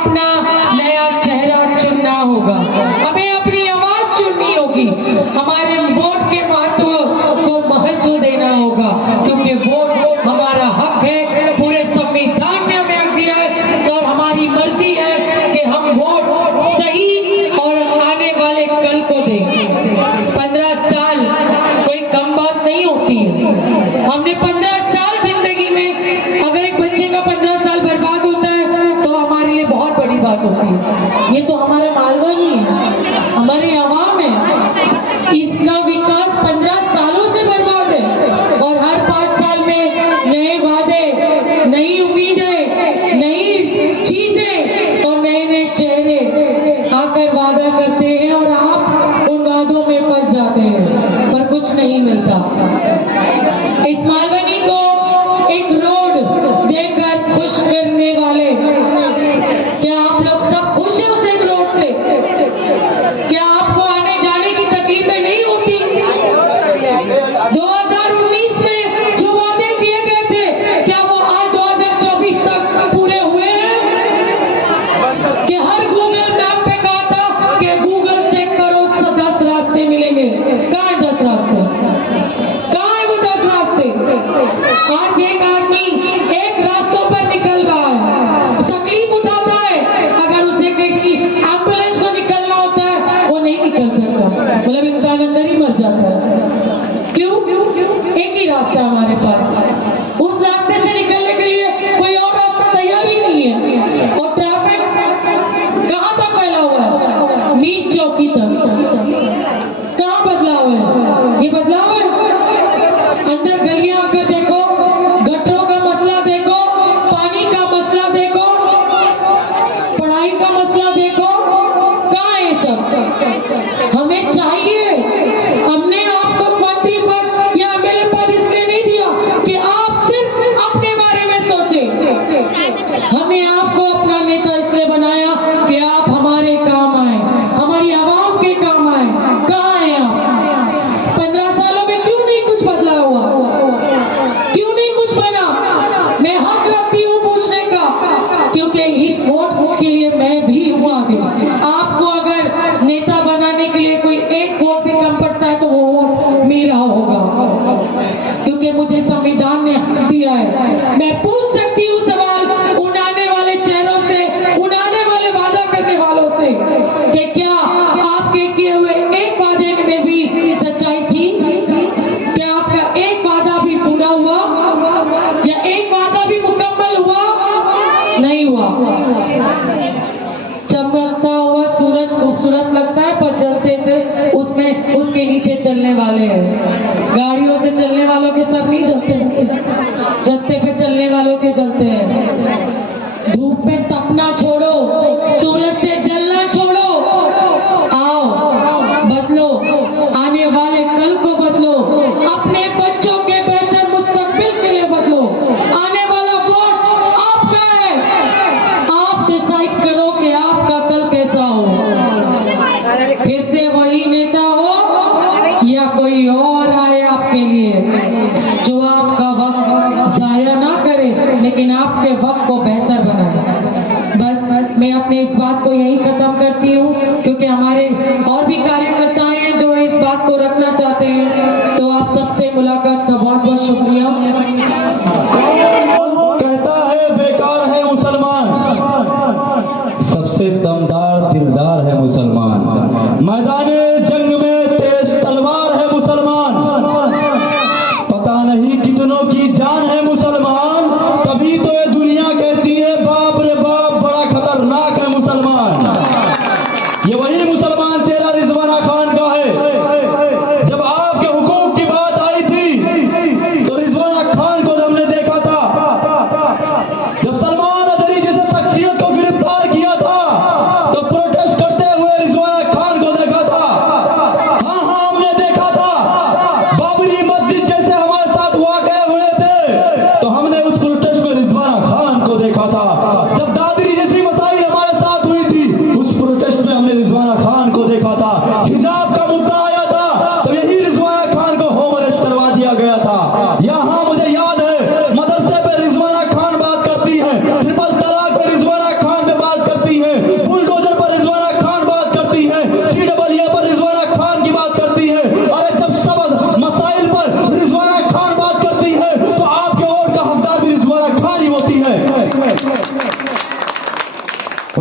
अपना नया चेहरा चुनना होगा, हमें अपनी आवाज चुननी होगी, हमारे वोट के महत्व को महत्व देना होगा, क्योंकि वोट हमारा हक है, पूरे संविधान ने हमें हक दिया है और हमारी मर्जी है कि हम वोट सही और आने वाले कल को दें। 15 साल कोई कम बात नहीं होती है। हमने 15 साल जिंदगी में, अगर एक बच्चे का 15 साल बर्बाद होता है तो हमारे लिए बहुत बड़ी बात होती है। ये तो हमारा मालवा नहीं है, हमारे आवाम है, इसका विकास 15 सालों से बर्बाद है और हर 5 साल में नए वादे, नई उम्मीदें, नई चीजें और नए नए चेहरे आकर वादा करते हैं और आप उन वादों में फंस जाते हैं पर कुछ नहीं मिलता। इस मालवनी को एक रोड देकर खुश करने वाले, क्या आप लोग सब खुश हैं उस एक रोड से? क्या आपको आने जाने की तकलीफें नहीं होती? 2019 में जो वादे किए गए थे, क्या वो आज 2024 तक पूरे हुए हैं? कि हर गूगल मैप पे कहा था कि गूगल चेक करो 10 रास्ते मिलेंगे, कहाँ है 10 रास्ते? कहाँ है वो 10 रास्ते? आज एक आदमी एक रास्तों पर निकल रहा है, तकलीफ उठाता है, अगर उसे किसी एम्बुलेंस को निकलना होता है वो नहीं निकल सकता, मतलब इंसान अंदर ही मर जाता है। क्यों? एक ही रास्ता हमारे पास, उस रास्ते से निकलने के लिए कोई और रास्ता तैयार ही नहीं है। और ट्रैफिक कहाँ तक फैला हुआ है? मीट चौकी तक। कहाँ बदलाव है? ये बदलाव है? अंदर गलियां आकर देखो, गटरों का मसला देखो, पानी का मसला देखो, पढ़ाई का मसला देखो, कहाँ है सब? हमें चाहिए, हमने आपको मंत्री पद या एमएलए पद इसलिए नहीं दिया कि आप सिर्फ अपने बारे में सोचें। हमने आपको अपना नेता इसलिए बनाया कि आप हमारे काम आए, हमारी आवाम के काम आए। कहाँ हैं आप? 15 सालों में क्यों नहीं कुछ बदला हुआ? क्यों नहीं कुछ बना? मैं हक रखती हूँ पूछने का, क्योंकि इस वोट के लिए मैं भी हूँ आगे। आपको अगर नेता बनाने के लिए कोई एक वोट भी कम पड़ता है तो वो वोट मेरा होगा, क्योंकि मुझे संविधान ने हक दिया है। मैं पूछ सकती हूँ सवाल उन आने वाले चेहरों से, उन आने वाले वादा करने वालों से कि क्या आपके किए हुए एक वादे में भी सच्चाई थी? क्या आपका एक वादा भी पूरा हुआ या एक वादा भी मुकम्मल हुआ? नहीं हुआ। चमकता हुआ सूरज खूबसूरत लगता है पर जलते से उसमें उसके नीचे चलने वाले हैं। गाड़ियों से चलने वालों के सब नहीं जलते, रास्ते पे चलने वालों के जलते हैं। धूप में तपना छोड़ो, सूरज से जलना छोड़ो, आओ बदलो, आने वाले कल को बदलो, अपने बच्चों के बेहतर मुस्तकबिल के लिए बदलो। आने वाला वोट आपका है, आप डिसाइड करो कि आपका कल कैसा हो, फिर से वही नेता हो या कोई और आए आपके लिए जो आपका वक्त जाया ना करे लेकिन आपके वक्त को बेहतर बनाए। बस मैं अपने इस बात को यही खत्म करती हूँ, क्योंकि हमारे और भी कार्यकर्ता हैं जो इस बात को रखना चाहते हैं। तो आप सबसे मुलाकात का बहुत बहुत शुक्रिया। कहता है बेकार है मुसलमान, सबसे दमदार दिलदार है मुसलमान, मैदाने जंग में तेज तलवार है मुसलमान, पता नहीं कितनों की जान है मुसलमान, कभी तो ये दुनिया कहती है बाप रे बाप बड़ा खतरनाक है मुसलमान। ये वही मुसलमान चेहरा रिजवाना खान का है। जब आपके हुकूक की बात आई थी तो रिजवाना खान को हमने देखा था। जब सलमान अदरी जैसे शख्सियत को गिरफ्तार किया था तो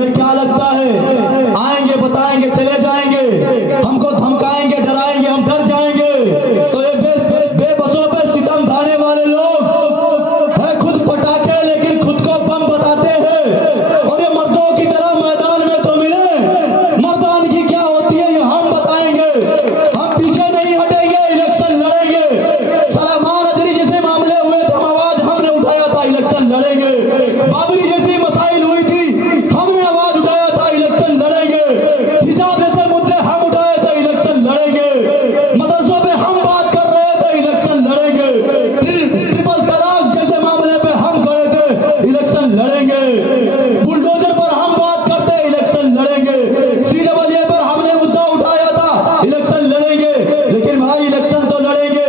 उन्हें क्या लगता है आएंगे बताएंगे चले जाएंगे, हमको धमकाएंगे डराएंगे हम डर जाएंगे। तो ये बेबसों पे सितम ढाने वाले लोग है खुद पटाखे लेकिन खुद को बम बताते हैं। और ये मर्दों की तरह मैदान में तो मिले, मर्दानगी क्या होती है ये हम बताएंगे। हम पीछे नहीं हटेंगे, इलेक्शन लड़ेंगे। सलमान अजरी जैसे मामले हुए थे, आवाज हमने उठाया था, इलेक्शन लड़ेंगे। बाबरी जैसी मसाइल हुई थी, हमने आवाज उठाया था, इलेक्शन लड़ेंगे। हिजाब जैसे मुद्दे हम उठाए थे, इलेक्शन लड़ेंगे। मदरसों पे हम बात कर रहे थे, इलेक्शन लड़ेंगे। ट्रिपल तलाक जैसे मामले पे हम खड़े थे, इलेक्शन लड़ेंगे। बुलडोजर पर हम बात करते, इलेक्शन लड़ेंगे। CAA पर हमने मुद्दा उठाया था, इलेक्शन लड़ेंगे। लेकिन भाई इलेक्शन तो लड़ेंगे,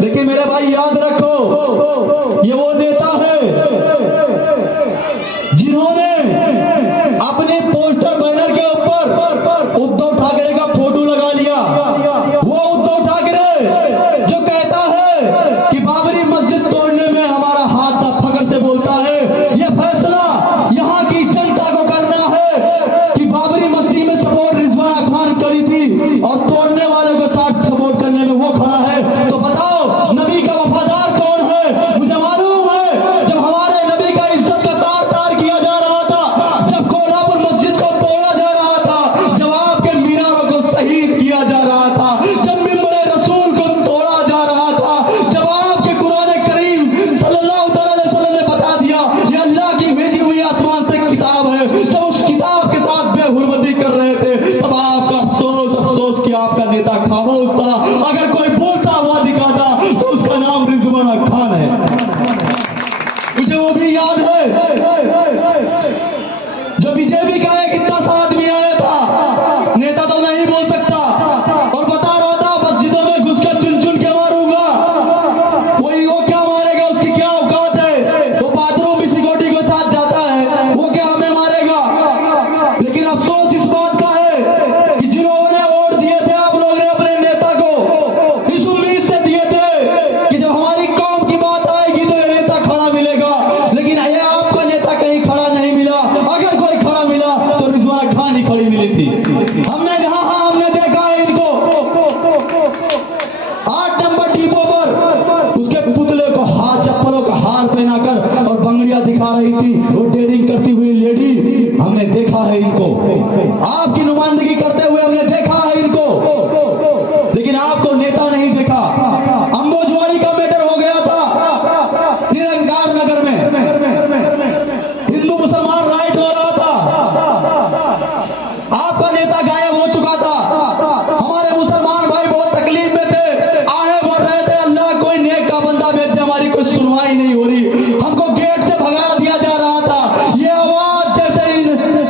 लेकिन मेरे भाई याद रखो, ये वो नेता है जिन्होंने अपने पोस्टर बैनर के ऊपर उद्धव ठाकरे का फोटो लगा लिया। वो उद्धव ठाकरे जो कहता है कि बाबरी मस्जिद तोड़ने में हमारा हाथ था, फख्र से बोलता है ये फैसला यहाँ की जनता को करना है कि बाबरी मस्जिद में सपोर्ट रिजवाना खान करी थी और तोड़ने वालों के साथ सपोर्ट करने में वो खड़ा है। तो बताओ नबी का वफादार कौन है? मुझे मालूम है जब हमारे नबी का इज्जत का तार तार किया जा रहा था, जब कोल्हापुर मस्जिद को तोड़ा जा रहा था, जब आपके मीनारों को शहीद किया जा रहा था, जब मिंबरे रसूल को तोड़ा जा रहा था, जब आपके कुरान करीम सल्लल्लाहु अलैहि वसल्लम ने बता दिया ये अल्लाह की भेजी हुई आसमान से किताब है, जब उस किताब के साथ बेहुरमती कर रहे थे, तब आपका अफसोस कि आपका नेता खामोश था। अगर कोई बोलता हुआ दिखाता तो उसका नाम रिजवाना खान है। मुझे वो भी याद है जो बीजेपी का एक इतना सा आदमी आया था, नेता तो मैं ही बोल सकता, और बता रहा था मस्जिदों में घुस के चुन चुन के मारूंगा। वो क्या मारेगा, उसकी क्या औकात है? वो बाथरूम भी सिक्योरिटी के साथ जाता है, वो क्या हमें मारेगा? लेकिन अफसोस इस बात का है कि जिन्होंने वोट दिए थे आप लोगों ने अपने नेता को इस उम्मीद से दिए थे कि जब हमारी कौम की बात आएगी तो ये नेता खड़ा मिलेगा, लेकिन ये आपका नेता कहीं खड़ा नहीं मिला। अगर कोई खड़ा मिला तो रिजवाना खान ही खड़ी मिली थी। हमने हमने देखा है इनको 8 नंबर डिपो पर उसके पुतले को हाथ चप्पलों का हार पहनाकर और बंगड़ियां दिखा रही थी, वो डेयरिंग करती हुई लेडी, हमने देखा है इनको। आपकी नुमाइंदगी करते हुए हमने देखा है इनको, लेकिन आपको नेता नहीं देखा। अंबोजवाड़ी का मैटर हो गया था निरंकार नगर में, हिंदू मुसलमान राइट हो रहा था, आपका नेता गायब हो चुका था। हमारे मुसलमान भाई बहुत तकलीफ में थे, आए बोल रहे थे अल्लाह कोई नेक का बंदा भेज दे, हमारी कोई सुनवाई नहीं हो रही, हमको गेट से भगा दिया जा रहा था। ये आवाज जैसे ही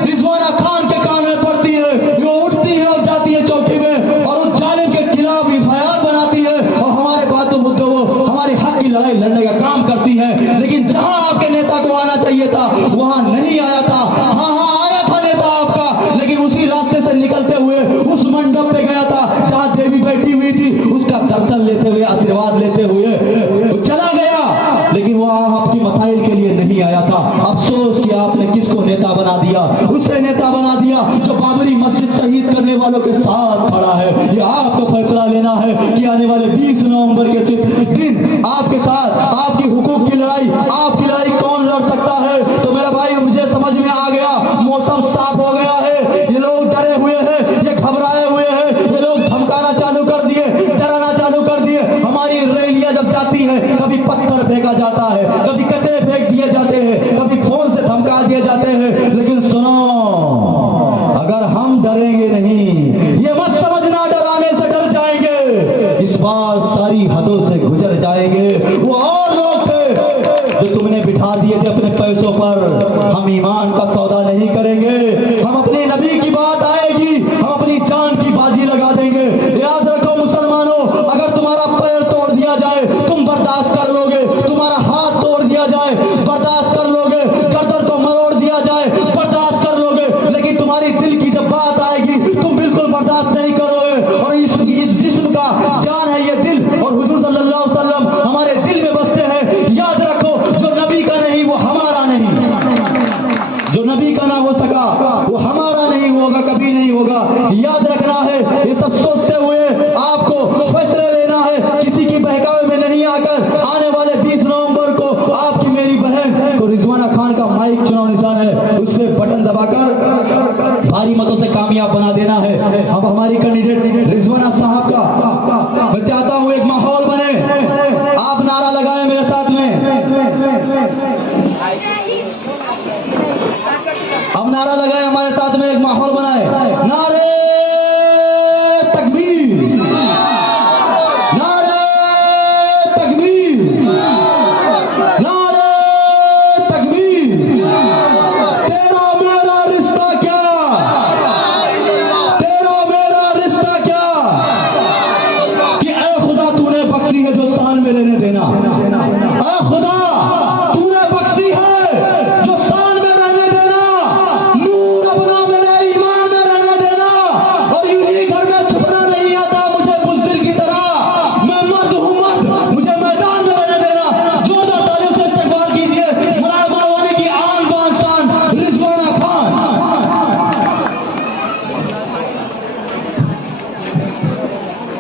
रिजवाना खान के कान में पड़ती है, वो उठती है और जाती है चौकी में और उस जालिम के खिलाफ FIR बनाती है और हमारे बातों मुद्दों वो हमारे हक की लड़ाई लड़ने का काम करती है। लेकिन जहां आपके नेता को आना चाहिए था वहां नहीं आया था। हाँ आया था नेता आपका, लेकिन उसी रास्ते से निकलते हुए उस मंडप पे गया था जहां देवी बैठी हुई थी, उसका दर्शन लेते हुए आशीर्वाद लेते हुए वो चला गया, लेकिन वो आपकी मसाइल के लिए नहीं आया था। अफसोस कि आपने किसको नेता बना दिया, उससे नेता बना दिया जो बाबरी मस्जिद शहीद करने वालों के साथ खड़ा है। ये आपको फैसला लेना है कि आने वाले 20 नवंबर के दिन आपके साथ आपकी हुकूक की लड़ाई, आपकी लड़ाई कौन लड़ सकता है। तो मेरा भाई मुझे समझ में आ गया, मौसम साफ हो गया है, ये लोग डरे हुए हैं, ये घबराए हुए हैं, ये लोग धमकाना चालू कर दिए, डराना चालू कर दिए। हमारी रैलियां जब जाती है कभी पत्थर फेंका जाता है, कभी कचरे फेंक दिए जाते हैं, कभी फोन से धमका दिए जाते हैं। लेकिन सुनो, अगर हम डरेंगे नहीं, ये मत समझना डराने से डर जाएंगे, इस बार सारी हदों से गुजर जाएंगे। वो और लोग थे जो तुमने बिठा दिए थे अपने पैसों पर, हम ईमान का सौदा नहीं करेंगे, हम अपने नबी की बात आएगी हम अपनी जान की बाजी लगा देंगे। याद रखो मुसलमानों, अगर तुम्हारा पैर तोड़ दिया जाए तुम बर्दाश्त कर लोगे, तुम्हारा हाथ तोड़ दिया जाए बर्दाश्त कर लोगे, गर्दन को मरोड़ दिया जाए बर्दाश्त कर लोगे, लेकिन तुम्हारी दिल की जब बात आएगी तुम बिल्कुल बर्दाश्त नहीं करोगे। और इस जिस्म का जान है ये दिल, और हुजूर सल्लल्लाहु अलैहि वसल्लम हमारे दिल में बसते हैं। याद रखो, जो नबी का नहीं वो हमारा नहीं, जो नबी का ना हो सका वो हमारा नहीं होगा, कभी नहीं होगा। याद रखना है, ये सब सोचते हुए आपको फैसले लेना है, किसी की बहकावे में नहीं आकर। आने वाले 20 नवंबर को आपकी मेरी बहन को रिजवाना खान का माइक चुनाव निशान है, उस पर बटन दबाकर भारी मतों से कामयाब बना देना है। अब हमारी कैंडिडेट रिजवाना साहब का मैं चाहता हूं एक माहौल बने, आप नारा लगाएं मेरे साथ में। अब नारा लगाए, हमारे साथ में एक माहौल बनाए। नारे तकबीर, नारे तकबीर, नारे तकबीर। तेरा मेरा रिश्ता क्या, तेरा मेरा रिश्ता क्या, कि ऐ खुदा तूने बख्शी है जो शान में लेने देना।